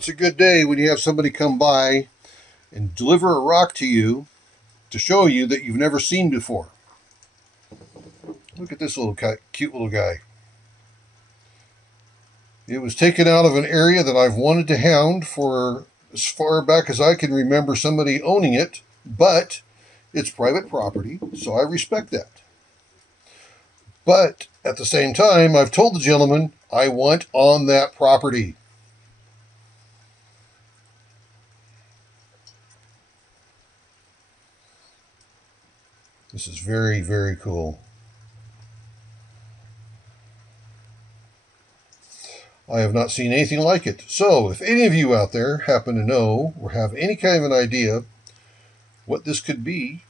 it's a good day when you have somebody come by and deliver a rock to you to show you that you've never seen before. Look at this little cute little guy. It was taken out of an area that I've wanted to hound for as far back as I can remember somebody owning it, but it's private property, so I respect that. But at the same time, I've told the gentleman I want on that property. This is very, very cool. I have not seen anything like it. So if any of you out there happen to know or have any kind of an idea what this could be,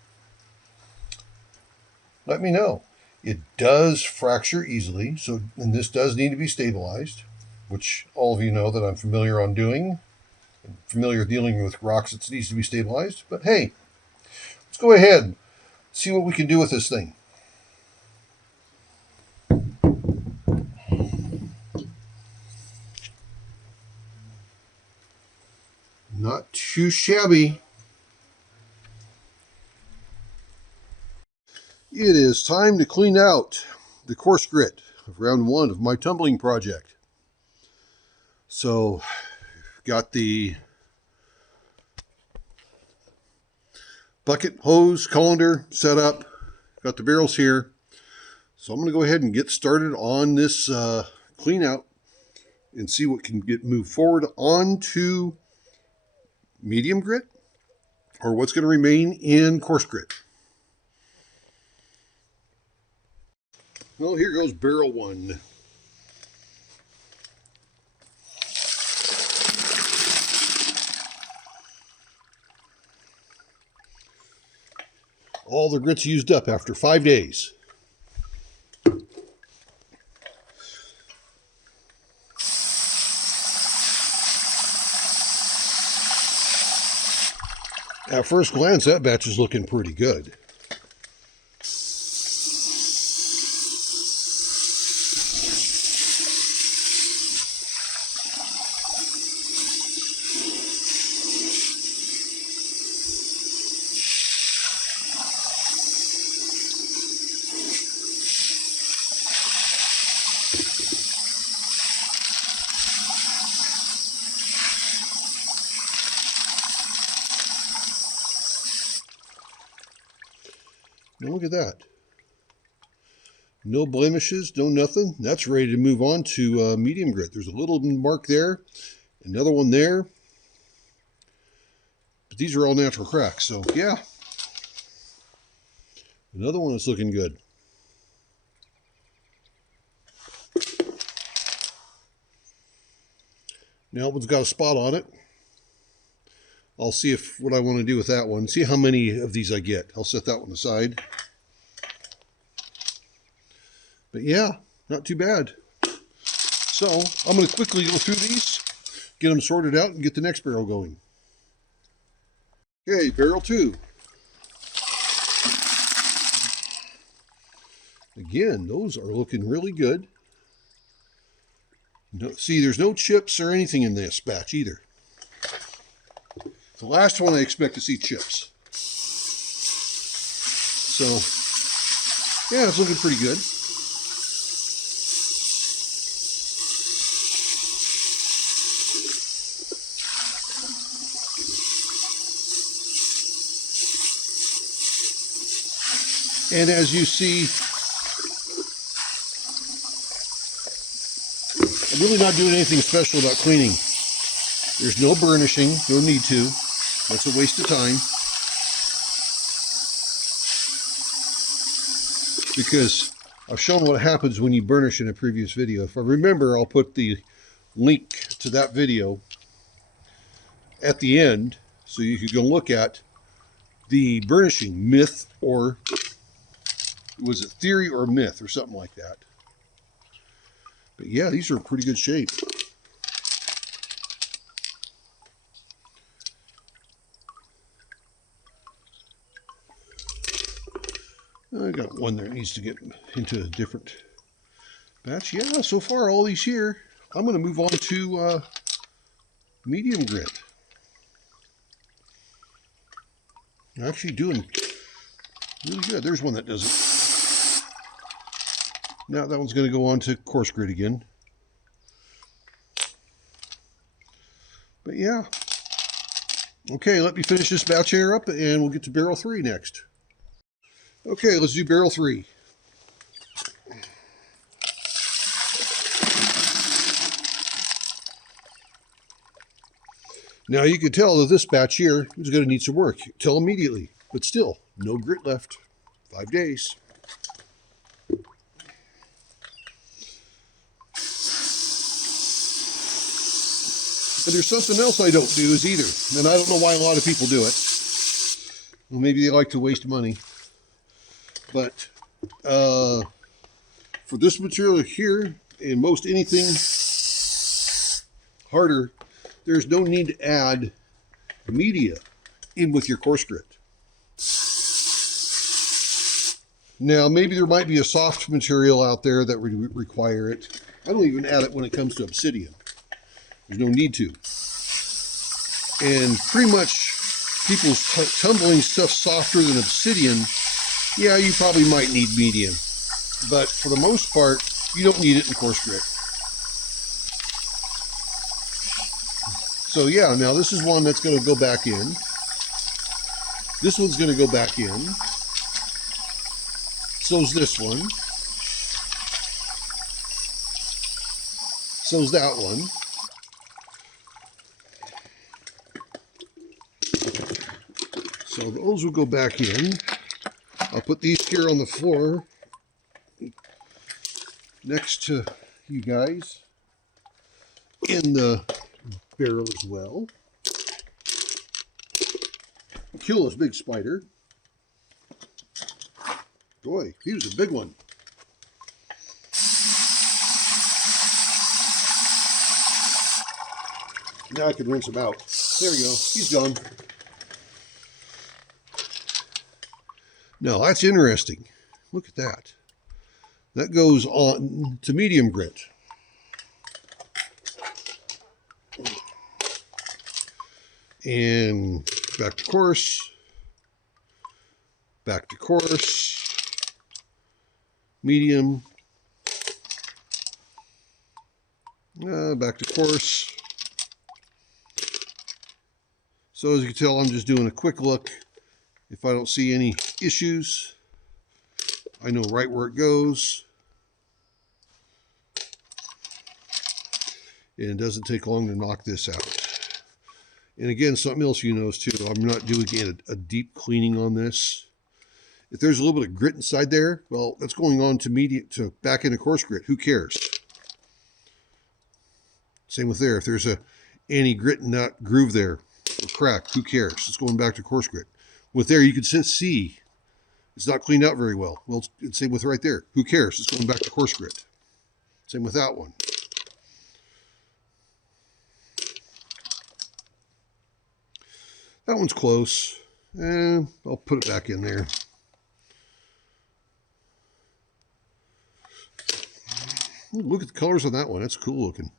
let me know. It does fracture easily, and this does need to be stabilized, which all of you know that I'm familiar on doing, and familiar dealing with rocks that needs to be stabilized. But hey, let's go ahead and see what we can do with this thing. Not too shabby. It is time to clean out the coarse grit of round 1 of my tumbling project. So, got the bucket, hose, colander set up. Got the barrels here. So I'm going to go ahead and get started on this clean out and see what can get moved forward onto medium grit or what's going to remain in coarse grit. Well, here goes barrel 1. All the grit's used up after 5 days. At first glance, that batch is looking pretty good. Now look at that. No blemishes, no nothing. That's ready to move on to medium grit. There's a little mark there, another one there. But these are all natural cracks, so yeah. Another one that's looking good. Now that one's got a spot on it. I'll see what I want to do with that one. See how many of these I get. I'll set that one aside. But yeah, not too bad. So I'm going to quickly go through these, get them sorted out, and get the next barrel going. Okay, barrel 2. Again, those are looking really good. No, see, there's no chips or anything in this batch either. The last one I expect to see chips. So, yeah, it's looking pretty good. And as you see, I'm really not doing anything special about cleaning. There's no burnishing, no need to. That's a waste of time. Because I've shown what happens when you burnish in a previous video. If I remember, I'll put the link to that video at the end so you can go look at the burnishing myth, or was it theory or myth or something like that. But yeah, these are in pretty good shape. I got one that needs to get into a different batch. Yeah, so far all these here. I'm going to move on to medium grit. Actually doing really good. There's one that does it. Now that one's going to go on to coarse grit again. But yeah. Okay, let me finish this batch air up and we'll get to barrel 3 next. Okay, let's do barrel 3. Now you can tell that this batch here is going to need some work. Tell immediately, but still, no grit left. 5 days. And there's something else I don't do is either, and I don't know why a lot of people do it. Well, maybe they like to waste money. But for this material here, and most anything harder, there's no need to add media in with your coarse grit. Now, maybe there might be a soft material out there that would require it. I don't even add it when it comes to obsidian. There's no need to. And pretty much people's tumbling stuff softer than obsidian, yeah, you probably might need medium. But for the most part, you don't need it in coarse grit. So yeah, now this is one that's going to go back in. This one's going to go back in. So's this one. So's that one. So those will go back in. I'll put these here on the floor next to you guys in the barrel as well. Kill this big spider. Boy, he was a big one. Now I can rinse him out. There we go. He's gone. Now that's interesting. Look at that. That goes on to medium grit. And back to coarse, back to coarse, medium, back to coarse. So as you can tell, I'm just doing a quick look. If I don't see any issues, I know right where it goes. And it doesn't take long to knock this out. And again, something else you notice too, I'm not doing a deep cleaning on this. If there's a little bit of grit inside there, well, that's going on to back into coarse grit. Who cares? Same with there. If there's any grit in that groove there, or crack, who cares? It's going back to coarse grit. With there, you can see it's not cleaned out very well. Well, it's same with right there. Who cares? It's going back to coarse grit. Same with that one. That one's close. I'll put it back in there. Ooh, look at the colors on that one. That's cool looking.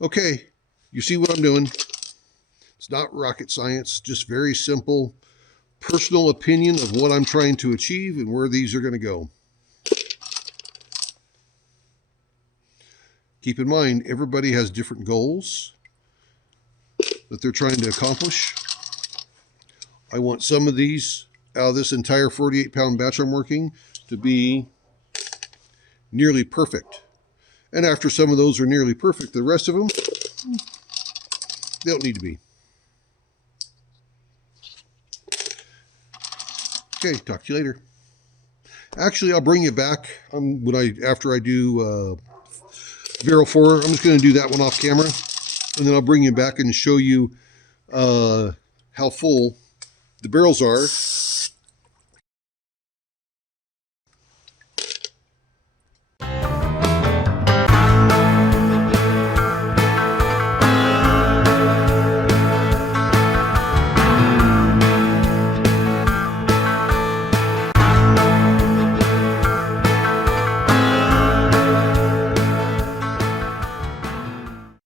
Okay, you see what I'm doing. It's not rocket science, just very simple personal opinion of what I'm trying to achieve and where these are going to go. Keep in mind, everybody has different goals that they're trying to accomplish. I want some of these out of this entire 48-pound batch I'm working to be nearly perfect. And after some of those are nearly perfect, the rest of them, they don't need to be. Okay, talk to you later. Actually, I'll bring you back after I do barrel 4. I'm just going to do that one off camera. And then I'll bring you back and show you how full the barrels are